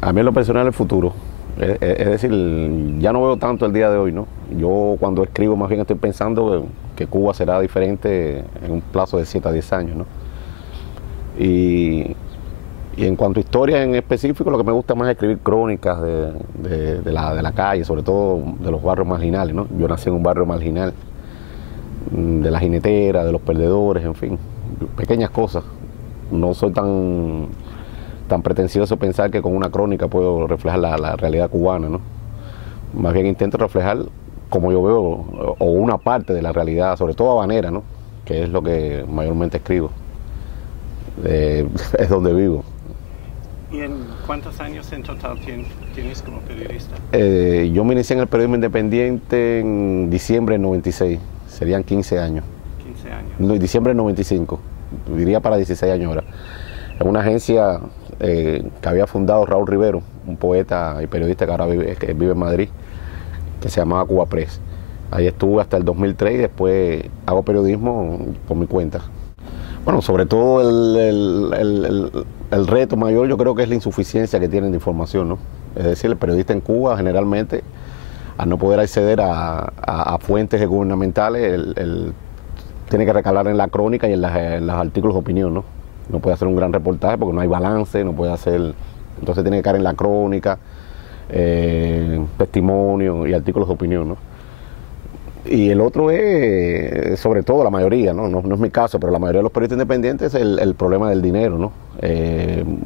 A mí en lo personal el futuro. Es decir, ya no veo tanto el día de hoy, ¿no? Yo cuando escribo más bien estoy pensando que Cuba será diferente en un plazo de 7 a 10 años, ¿no? Y, y en cuanto a historia en específico, lo que me gusta más es escribir crónicas de la calle, sobre todo de los barrios marginales, ¿no? Yo nací en un barrio marginal, de la jinetera, de los perdedores, en fin, pequeñas cosas. No soy tan pretencioso pensar que con una crónica puedo reflejar la realidad cubana, ¿no? Más bien intento reflejar como yo veo, o una parte de la realidad, sobre todo habanera, ¿no? Que es lo que mayormente escribo. Es donde vivo. ¿Y en cuántos años en total tienes como periodista? Yo me inicié en el periodismo independiente en diciembre del 96, serían 15 años. 15 años. No, diciembre del 95, diría para 16 años ahora. En una agencia que había fundado Raúl Rivero, un poeta y periodista que ahora vive en Madrid, que se llamaba Cuba Press. Ahí estuve hasta el 2003 y después hago periodismo por mi cuenta. Bueno, sobre todo el reto mayor yo creo que es la insuficiencia que tienen de información, ¿no? Es decir, el periodista en Cuba generalmente, al no poder acceder a fuentes gubernamentales, él tiene que recalar en la crónica y en los artículos de opinión, ¿no? No puede hacer un gran reportaje porque no hay balance, no puede hacer... Entonces tiene que caer en la crónica, testimonio y artículos de opinión, ¿no? Y el otro es, sobre todo la mayoría, ¿no? No es mi caso, pero la mayoría de los periodistas independientes es el problema del dinero, ¿no?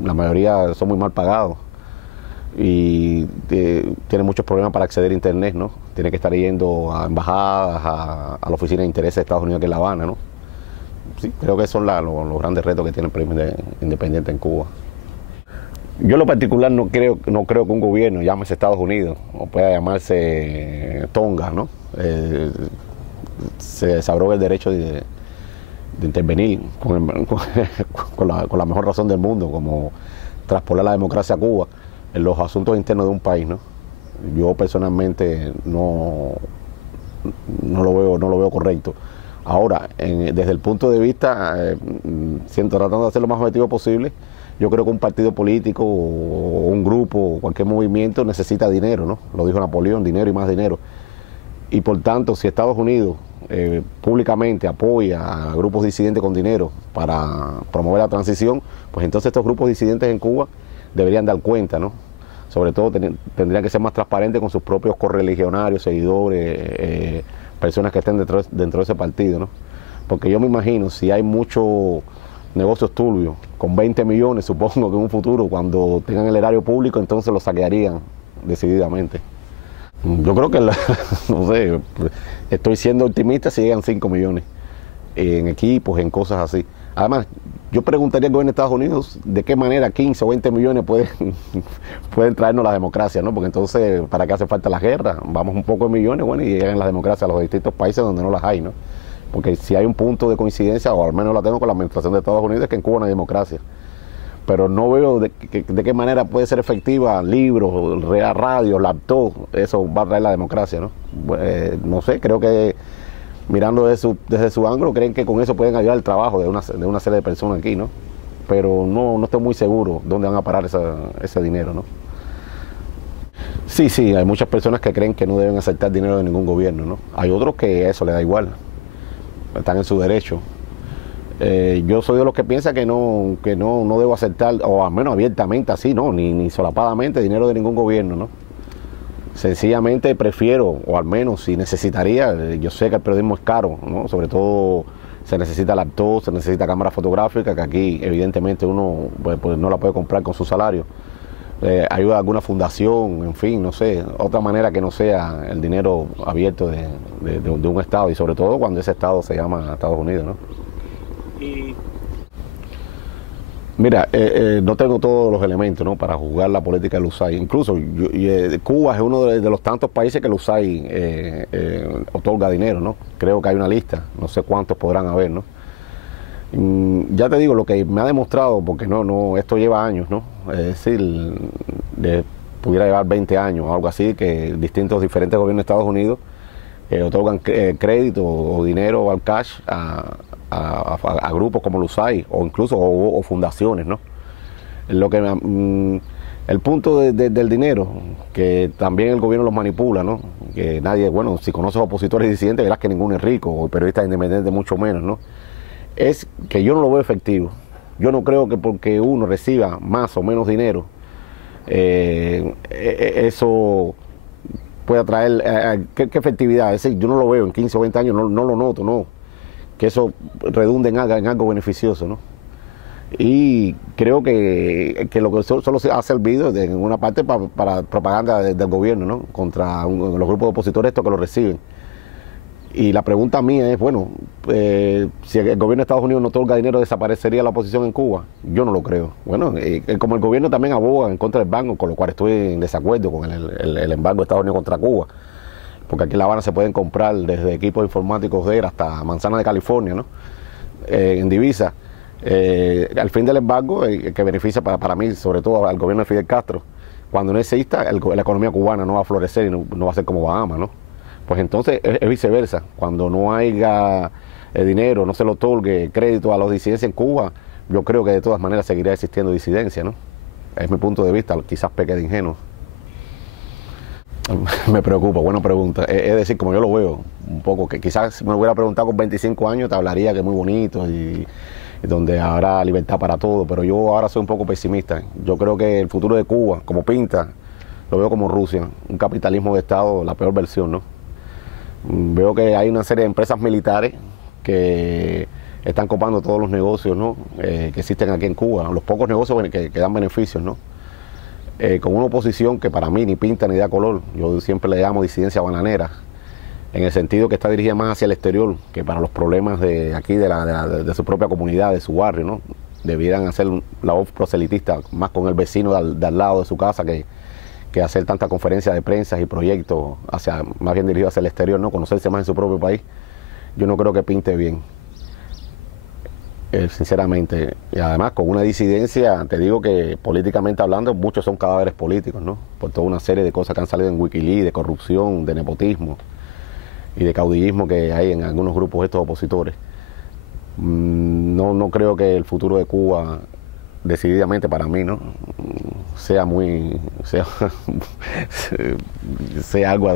La mayoría son muy mal pagados y tienen muchos problemas para acceder a internet, ¿no? Tienen que estar yendo a embajadas, a la oficina de interés de Estados Unidos que es La Habana, ¿no? Sí, creo que son los grandes retos que tiene el periodismo independiente en Cuba. Yo en lo particular no creo que un gobierno, llámese Estados Unidos, o pueda llamarse Tonga, ¿no? Se abroga el derecho de intervenir con la mejor razón del mundo, como traspolar la democracia a Cuba en los asuntos internos de un país, ¿no? Yo personalmente no lo veo correcto. Ahora, desde el punto de vista, tratando de hacer lo más objetivo posible, yo creo que un partido político o un grupo o cualquier movimiento necesita dinero, ¿no? Lo dijo Napoleón, dinero y más dinero. Y por tanto, si Estados Unidos públicamente apoya a grupos disidentes con dinero para promover la transición, pues entonces estos grupos disidentes en Cuba deberían dar cuenta, ¿no? Sobre todo tendrían que ser más transparentes con sus propios correligionarios, seguidores, personas que estén dentro de ese partido, ¿no? Porque yo me imagino, si hay muchos negocios turbios, con 20 millones, supongo que en un futuro, cuando tengan el erario público, entonces lo saquearían decididamente. Yo creo que, no sé, estoy siendo optimista si llegan 5 millones en equipos, en cosas así. Además, yo preguntaría al gobierno de Estados Unidos de qué manera 15 o 20 millones pueden traernos la democracia, ¿no? Porque entonces, ¿para qué hace falta la guerra? Vamos un poco de millones, bueno, y llegan las democracias a los distintos países donde no las hay, ¿no? Porque si hay un punto de coincidencia, o al menos la tengo con la administración de Estados Unidos, es que en Cuba no hay democracia. Pero no veo de qué manera puede ser efectiva libros, radio, laptop, eso va a traer la democracia, ¿no? No sé, creo que mirando desde su ángulo, creen que con eso pueden ayudar el trabajo de una serie de personas aquí, ¿no? Pero no estoy muy seguro dónde van a parar ese dinero, ¿no? Sí, hay muchas personas que creen que no deben aceptar dinero de ningún gobierno, ¿no? Hay otros que eso les da igual, están en su derecho. Yo soy de los que piensa que no debo aceptar, o al menos abiertamente así, ¿no? Ni solapadamente dinero de ningún gobierno, ¿no? Sencillamente prefiero, o al menos si necesitaría, yo sé que el periodismo es caro, ¿no? Sobre todo se necesita laptop, se necesita cámara fotográfica, que aquí evidentemente uno pues no la puede comprar con su salario. Ayuda de alguna fundación, en fin, no sé, otra manera que no sea el dinero abierto de un Estado, y sobre todo cuando ese Estado se llama Estados Unidos, ¿no? Y Mira, no tengo todos los elementos, ¿no?, para juzgar la política del USAID. Incluso Cuba es uno de los tantos países que el USAID otorga dinero, ¿no? Creo que hay una lista, no sé cuántos podrán haber, ¿no? Ya te digo, lo que me ha demostrado, porque esto lleva años, ¿no? Es decir, pudiera llevar 20 años, algo así, que diferentes gobiernos de Estados Unidos otorgan crédito o dinero al cash a grupos como el USAID o incluso o fundaciones, ¿no? Lo que El punto del dinero, que también el gobierno los manipula, ¿no? Que nadie, bueno, si conoces opositores disidentes, verás que ninguno es rico, o periodistas independientes mucho menos, ¿no? Es que yo no lo veo efectivo. Yo no creo que porque uno reciba más o menos dinero, eso pueda traer, ¿qué efectividad? Es decir, yo no lo veo en 15 o 20 años, no lo noto, no. Que eso redunde en algo beneficioso, ¿no? Y creo que lo que solo se ha servido en una parte para propaganda del gobierno, ¿no? Contra los grupos de opositores estos que lo reciben. Y la pregunta mía es, bueno, si el gobierno de Estados Unidos no otorga dinero, ¿desaparecería la oposición en Cuba? Yo no lo creo. Bueno, como el gobierno también aboga en contra del embargo, con lo cual estoy en desacuerdo con el embargo de Estados Unidos contra Cuba, porque aquí en La Habana se pueden comprar desde equipos informáticos de él hasta manzanas de California, ¿no? En divisa. Al fin del embargo, que beneficia para mí, sobre todo al gobierno de Fidel Castro, cuando no exista, la economía cubana no va a florecer y no va a ser como Bahamas, ¿no? Pues entonces es viceversa. Cuando no haya dinero, no se le otorgue crédito a los disidencias en Cuba, yo creo que de todas maneras seguirá existiendo disidencia, ¿no? Es mi punto de vista, quizás peque de ingenuo. Me preocupa, buena pregunta. Es decir, como yo lo veo, un poco, que quizás si me lo hubiera preguntado con 25 años, te hablaría que es muy bonito y donde habrá libertad para todo, pero yo ahora soy un poco pesimista. Yo creo que el futuro de Cuba, como pinta, lo veo como Rusia, un capitalismo de Estado, la peor versión, ¿no? Veo que hay una serie de empresas militares que están copando todos los negocios, ¿no? Que existen aquí en Cuba, los pocos negocios que dan beneficios, ¿no? Con una oposición que para mí ni pinta ni da color. Yo siempre le llamo disidencia bananera, en el sentido que está dirigida más hacia el exterior que para los problemas de aquí, de su propia comunidad, de su barrio, ¿no? Debieran hacer la voz proselitista más con el vecino de al lado de su casa que hacer tantas conferencias de prensa y proyectos más bien dirigidos hacia el exterior, ¿no? Conocerse más en su propio país. Yo no creo que pinte bien, sinceramente. Y además con una disidencia, te digo que políticamente hablando, muchos son cadáveres políticos, ¿no? Por toda una serie de cosas que han salido en Wikileaks, de corrupción, de nepotismo y de caudillismo que hay en algunos grupos estos opositores. No creo que el futuro de Cuba, decididamente para mí, ¿no? sea algo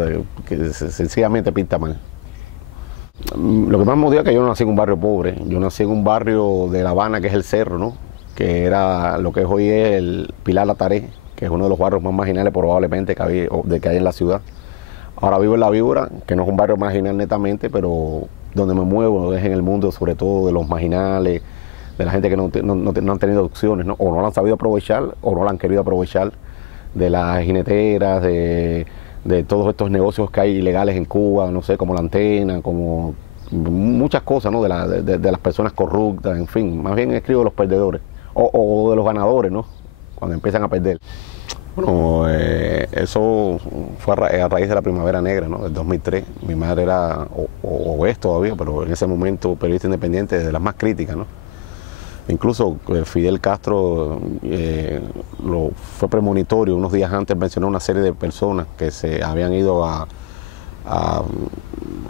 que sencillamente pinta mal. Lo que más me motiva es que yo no nací en un barrio pobre, yo nací en un barrio de La Habana que es el Cerro, ¿no? Que era lo que hoy es el Pilar La Taré, que es uno de los barrios más marginales probablemente que hay en la ciudad. Ahora vivo en La Víbora, que no es un barrio marginal netamente, pero donde me muevo es en el mundo sobre todo de los marginales, de la gente que no han tenido opciones, ¿no? O no la han sabido aprovechar o no la han querido aprovechar, de las jineteras, de todos estos negocios que hay ilegales en Cuba, no sé, como la antena, como muchas cosas, ¿no? De las personas corruptas, en fin, más bien escribo de los perdedores o de los ganadores, ¿no? Cuando empiezan a perder. Bueno, eso fue a raíz de la Primavera Negra, ¿no? Del 2003. Mi madre era, o es todavía, pero en ese momento periodista independiente, de las más críticas, ¿no? Incluso Fidel Castro fue premonitorio. Unos días antes mencionó una serie de personas que se habían ido a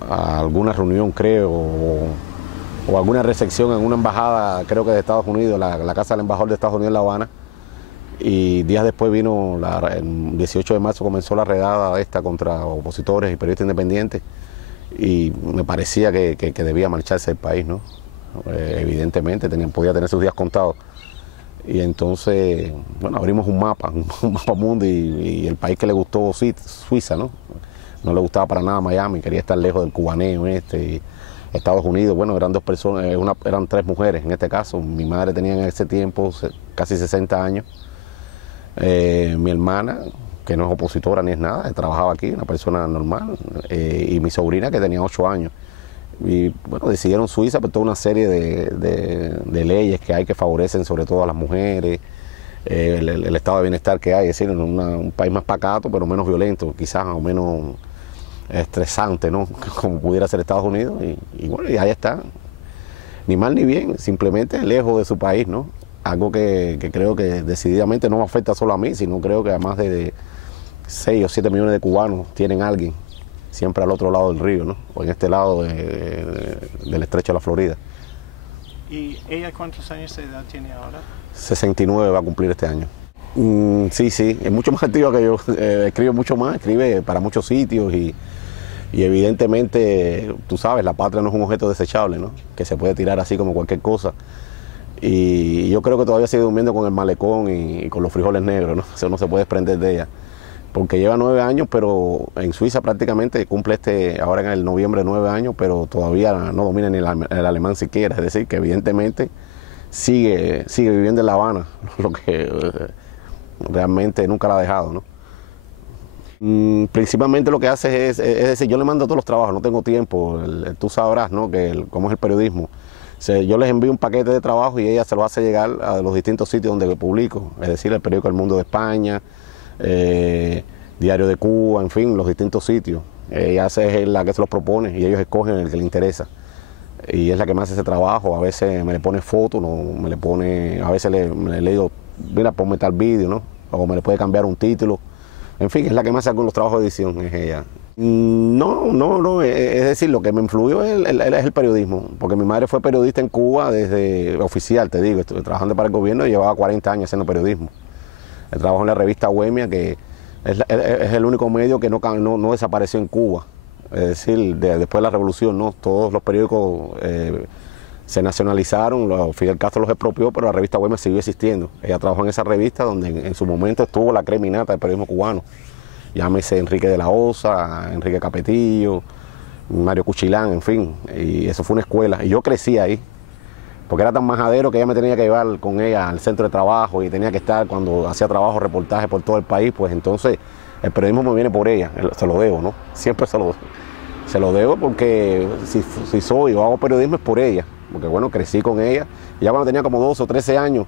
alguna reunión, creo, o alguna recepción en una embajada, creo que de Estados Unidos, la casa del embajador de Estados Unidos en La Habana. Y días después vino, el 18 de marzo comenzó la redada esta contra opositores y periodistas independientes. Y me parecía que debía marcharse del país, ¿no? Evidentemente podía tener sus días contados. Y entonces, bueno, abrimos un mapa mundo y el país que le gustó, Suiza, ¿no? No le gustaba para nada Miami, quería estar lejos del cubaneo y Estados Unidos, bueno, eran dos personas, eran tres mujeres en este caso. Mi madre tenía en ese tiempo casi 60 años. Mi hermana, que no es opositora ni es nada, trabajaba aquí, una persona normal, y mi sobrina que tenía 8 años. Y bueno, decidieron Suiza por toda una serie de leyes que hay que favorecen sobre todo a las mujeres, el estado de bienestar que hay, es decir, un país más pacato pero menos violento, quizás, o menos estresante, ¿no? Como pudiera ser Estados Unidos. Y bueno, y ahí está, ni mal ni bien, simplemente lejos de su país, ¿no? Algo que creo que decididamente no me afecta solo a mí, sino creo que a más de 6 o 7 millones de cubanos tienen a alguien siempre al otro lado del río, ¿no? O en este lado del estrecho de la Florida. ¿Y ella cuántos años de edad tiene ahora? 69 va a cumplir este año. Sí, sí, es mucho más activa que yo, escribe mucho más, escribe para muchos sitios y evidentemente, tú sabes, la patria no es un objeto desechable, ¿no? Que se puede tirar así como cualquier cosa. Y yo creo que todavía sigue durmiendo con el malecón y con los frijoles negros, ¿no? Eso no se puede desprender de ella. Porque lleva 9 años, pero en Suiza prácticamente cumple ahora en el noviembre 9 años, pero todavía no domina ni el alemán siquiera. Es decir, que evidentemente sigue viviendo en La Habana, lo que realmente nunca la ha dejado, ¿no? Principalmente lo que hace es decir, yo le mando todos los trabajos, no tengo tiempo, tú sabrás, ¿no? Cómo es el periodismo. Yo les envío un paquete de trabajo y ella se lo hace llegar a los distintos sitios donde publico, es decir, el periódico El Mundo de España, Diario de Cuba, en fin, los distintos sitios. Ella es la que se los propone y ellos escogen el que les interesa. Y es la que me hace ese trabajo, a veces me le pone fotos, no, a veces le digo, mira, ponme tal vídeo, ¿no? O me le puede cambiar un título. En fin, es la que me hace con los trabajos de edición, es ella. No, es decir, lo que me influyó es el periodismo, porque mi madre fue periodista en Cuba desde oficial, te digo, estuve trabajando para el gobierno y llevaba 40 años haciendo periodismo. Trabajó en la revista Bohemia, que es el único medio que no desapareció en Cuba. Es decir, después de la revolución, ¿no? Todos los periódicos se nacionalizaron, Fidel Castro los expropió, pero la revista Bohemia siguió existiendo. Ella trabajó en esa revista donde en su momento estuvo la creminata del periodismo cubano. Llámese Enrique de la Osa, Enrique Capetillo, Mario Cuchilán, en fin. Y eso fue una escuela. Y yo crecí ahí, porque era tan majadero que ella me tenía que llevar con ella al centro de trabajo y tenía que estar cuando hacía trabajo, reportajes por todo el país, pues entonces el periodismo me viene por ella, se lo debo, ¿no? Siempre se lo debo porque si soy o hago periodismo es por ella, porque bueno, crecí con ella. Y ya cuando tenía como 12 o 13 años,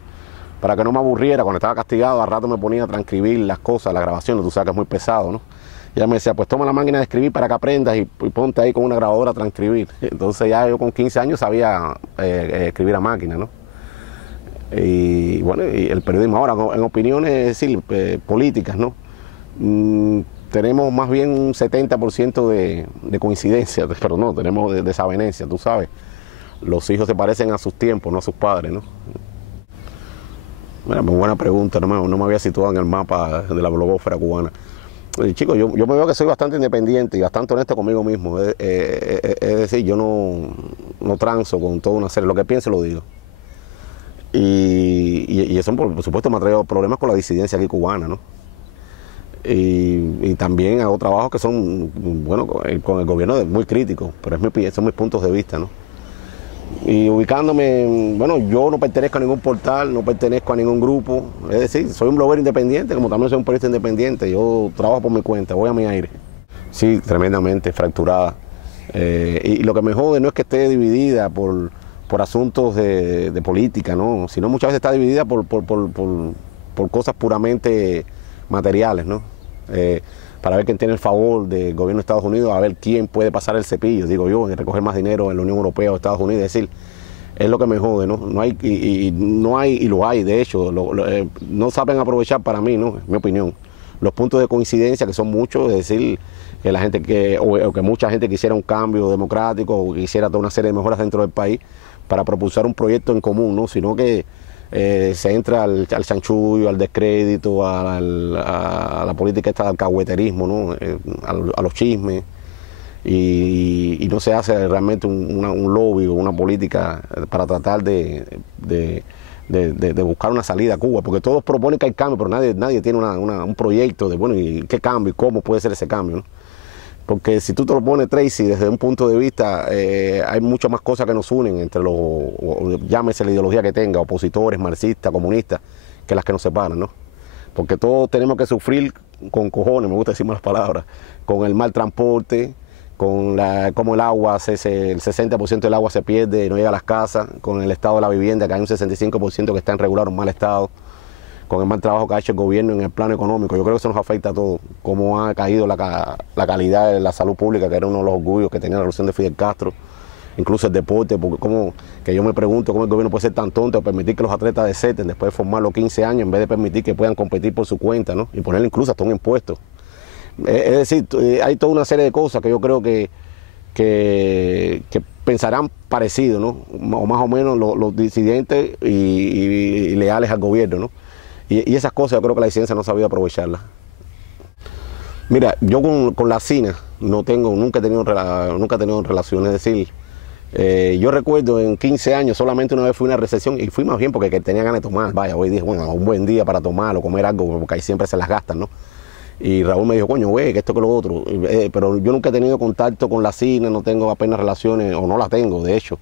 para que no me aburriera, cuando estaba castigado, a rato me ponía a transcribir las cosas, las grabaciones, tú sabes que es muy pesado, ¿no? Y ella me decía, pues toma la máquina de escribir para que aprendas y ponte ahí con una grabadora a transcribir. Entonces ya yo con 15 años sabía escribir a máquina, ¿no? Y bueno, y el periodismo ahora, en opiniones, es decir, políticas, ¿no? Tenemos más bien un 70% de coincidencia, pero no, tenemos de desavenencia, tú sabes. Los hijos se parecen a sus tiempos, no a sus padres, ¿no? Mira, muy buena pregunta, no me había situado en el mapa de la blogósfera cubana. Chicos, yo me veo que soy bastante independiente y bastante honesto conmigo mismo. Es decir, yo no transo con toda una serie, lo que pienso lo digo. Y eso, por supuesto, me ha traído problemas con la disidencia aquí cubana, ¿no? Y también hago trabajos que son, bueno, con el gobierno muy críticos, pero son mis puntos de vista, ¿no? Y ubicándome, bueno, yo no pertenezco a ningún portal, no pertenezco a ningún grupo, es decir, soy un blogger independiente, como también soy un periodista independiente, yo trabajo por mi cuenta, voy a mi aire. Sí, tremendamente fracturada. Y lo que me jode no es que esté dividida por asuntos de política, ¿no? Sino muchas veces está dividida por cosas puramente materiales, ¿no? Para ver quién tiene el favor del gobierno de Estados Unidos, a ver quién puede pasar el cepillo, digo yo, en recoger más dinero en la Unión Europea o Estados Unidos. Es decir, es lo que me jode, ¿no? No hay, no hay, y lo hay, de hecho, no saben aprovechar para mí, ¿no? Es mi opinión. Los puntos de coincidencia, que son muchos, es decir, que la gente o que mucha gente quisiera un cambio democrático o quisiera toda una serie de mejoras dentro del país para propulsar un proyecto en común, ¿no? Sino que se entra al chanchullo, al descrédito, a la política esta de alcahueterismo, ¿no? A los chismes, y no se hace realmente un lobby o una política para tratar de buscar una salida a Cuba, porque todos proponen que hay cambio, pero nadie tiene un proyecto de, bueno, ¿y qué cambio y cómo puede ser ese cambio, ¿no? Porque si tú te lo pones, Tracy, desde un punto de vista, hay muchas más cosas que nos unen entre llámese la ideología que tenga, opositores, marxistas, comunistas, que las que nos separan, ¿no? Porque todos tenemos que sufrir con cojones, me gusta decir malas palabras, con el mal transporte, con cómo el agua, el 60% del agua se pierde y no llega a las casas, con el estado de la vivienda, que hay un 65% que está en regular o en mal estado, con el mal trabajo que ha hecho el gobierno en el plano económico. Yo creo que eso nos afecta a todos, cómo ha caído la calidad de la salud pública, que era uno de los orgullos que tenía la revolución de Fidel Castro, incluso el deporte, porque que yo me pregunto cómo el gobierno puede ser tan tonto de permitir que los atletas deserten después de formarlos 15 años, en vez de permitir que puedan competir por su cuenta, ¿no? Y ponerle incluso hasta un impuesto. Es decir, hay toda una serie de cosas que yo creo que pensarán parecido, ¿no? O más o menos los disidentes y leales al gobierno, ¿no? Y esas cosas yo creo que la ciencia no ha sabido aprovecharlas. Mira, yo con la CINA nunca he tenido relaciones, es decir, yo recuerdo en 15 años solamente una vez fui a una recepción y fui más bien porque tenía ganas de tomar, vaya, hoy dije, bueno, un buen día para tomar o comer algo, porque ahí siempre se las gastan, ¿no? Y Raúl me dijo, coño, güey, que esto que lo otro, pero yo nunca he tenido contacto con la CINA, no tengo apenas relaciones, o no la tengo, de hecho,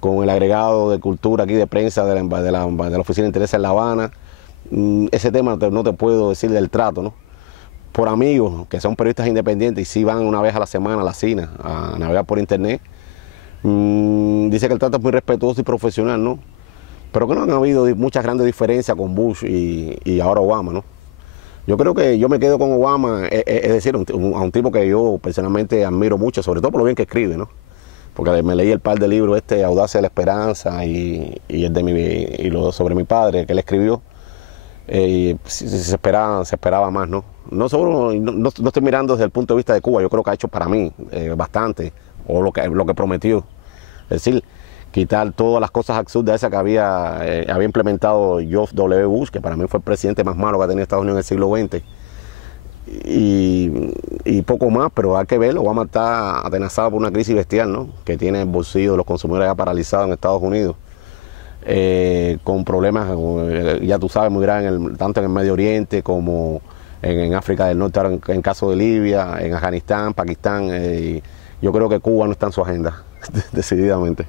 con el agregado de cultura aquí de prensa de la Oficina de Intereses en La Habana. Ese tema no te puedo decir del trato, ¿no? Por amigos que son periodistas independientes y sí van una vez a la semana a la CINA a navegar por internet, dice que el trato es muy respetuoso y profesional, ¿no? Pero que no han habido muchas grandes diferencias con Bush y ahora Obama, ¿no? Yo creo que yo me quedo con Obama, es decir, a un tipo que yo personalmente admiro mucho, sobre todo por lo bien que escribe, ¿no? Porque me leí el par de libros, Audacia de la Esperanza y lo sobre mi padre, que él escribió. Se esperaba más, ¿no? No estoy mirando desde el punto de vista de Cuba, yo creo que ha hecho para mí bastante, o lo que prometió. Es decir, quitar todas las cosas absurdas esas que había implementado George W. Bush, que para mí fue el presidente más malo que ha tenido Estados Unidos en el siglo XX. Y poco más, pero hay que verlo. Obama está atenazado por una crisis bestial, ¿no? Que tiene el bolsillo de los consumidores ya paralizado en Estados Unidos. Con problemas, ya tú sabes, muy graves tanto en el Medio Oriente como en África del Norte, ahora en caso de Libia, en Afganistán, Pakistán. Yo creo que Cuba no está en su agenda, decididamente.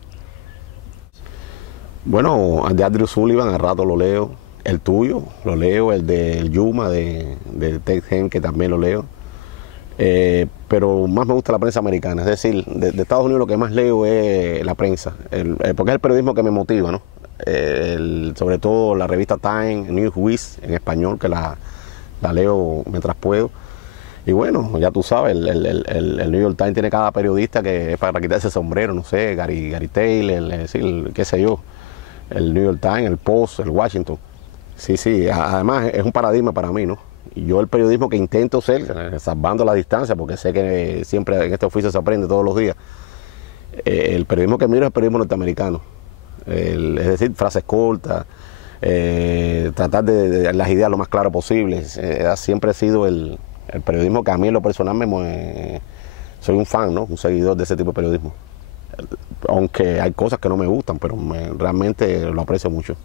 Bueno, el de Andrew Sullivan al rato lo leo, el tuyo lo leo, el de Yuma, de Ted Hendry, que también lo leo. Pero más me gusta la prensa americana, es decir, de Estados Unidos lo que más leo es la prensa, porque es el periodismo que me motiva, ¿no? Sobre todo la revista Time, Newsweek en español, que la leo mientras puedo. Y bueno, ya tú sabes, el New York Times tiene cada periodista que es para quitarse el sombrero, no sé, Gary Taylor, decir, qué sé yo, el New York Times, el Post, el Washington. Sí, además es un paradigma para mí, ¿no? Y yo el periodismo que intento ser, salvando la distancia, porque sé que siempre en este oficio se aprende todos los días, el periodismo que miro es el periodismo norteamericano. Es decir, frases cortas, tratar de las ideas lo más claro posible. Siempre ha sido el periodismo que a mí en lo personal soy un fan, ¿no? Un seguidor de ese tipo de periodismo. Aunque hay cosas que no me gustan, pero realmente lo aprecio mucho.